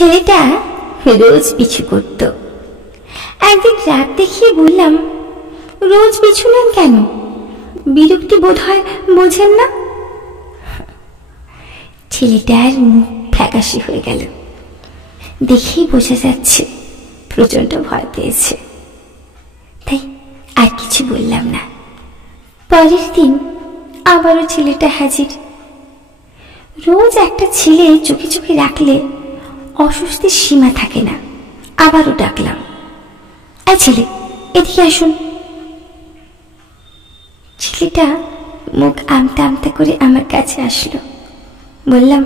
ছেলেটা রোজ পিছু করত। একদিন রাত দেখিয়ে বললাম, রোজ পিছু নেন কেন? বিরক্তি বোধ হয় বোঝেন না? ছেলেটার মুখ ফ্যাকাশে হয়ে গেল। দেখেই বোঝা যাচ্ছে প্রচন্ড ভয় পেয়েছে। তাই আর কিছু বললাম না। পরের দিন আবারও ছেলেটা হাজির। রোজ একটা ছেলে চোখে চোখে রাখলে অস্বস্তির সীমা থাকে না। আবারও ডাকলাম, এই ছেলে, এদিকে আসুন। ছেলেটা মুখ আমতা আমতা করে আমার কাছে আসলো। বললাম,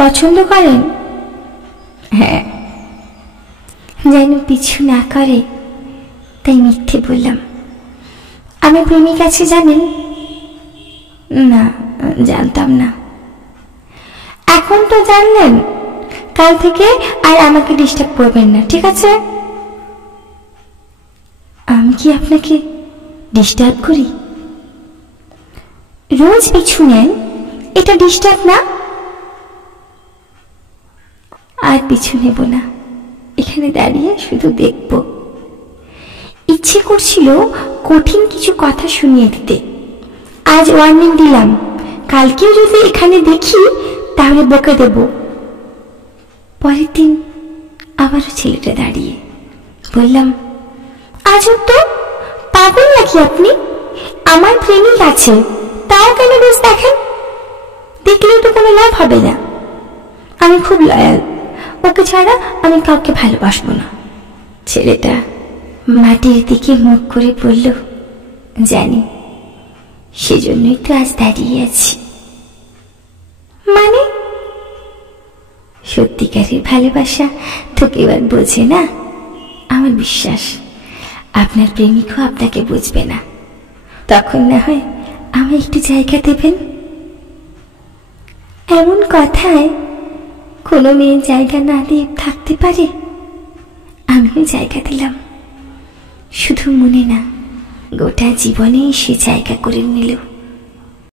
পছন্দ করেন? হ্যাঁ। যেন পিছু না করে তাই মিথ্যে বললাম, আমি প্রেমিক আছে জানেন? না, জানতাম না। এখন তো জানলেন, কাল থেকে আর আমাকে ডিস্টার্ব করবেন না, ঠিক আছে? আমি কি আপনাকে ডিস্টার্ব করি? রোজ পিছু নেন, এটা ডিস্টার্ব না? আর পিছু নেব না, এখানে দাঁড়িয়ে শুধু দেখব। ইচ্ছে করছিল কঠিন কিছু কথা শুনিয়ে দিতে। আজ ওয়ার্নিং দিলাম, কালকেও যদি এখানে দেখি তাহলে বকে দেব। পরের দিন আবারও ছেলেটা দাঁড়িয়ে। বললাম, আজব তো, পাগল নাকি আপনি? আমার প্রেমিক আছে, তাও কেন রোজ দেখেন? দেখলেও তো কোনো লাভ হবে না। আমি খুব লয়াল, ওকে ছাড়া আমি কাউকে ভালোবাসবো না। ছেলেটা মাটির দিকে মুখ করে বলল, জানি, সেজন্যই তো আজ দাঁড়িয়ে আছি। মানে? সত্যিকারের ভালোবাসা তো কেউ আর বোঝে না। আমার বিশ্বাস আপনার প্রেমিকও আপনাকে বুঝবে না। তখন না হয় আমায় একটু জায়গা দেবেন। এমন কথায় কোনো মেয়ে জায়গা না দিয়ে থাকতে পারে? আমিও জায়গা দিলাম। শুধু মনে না, গোটা জীবনেই সে জায়গা করে নিল।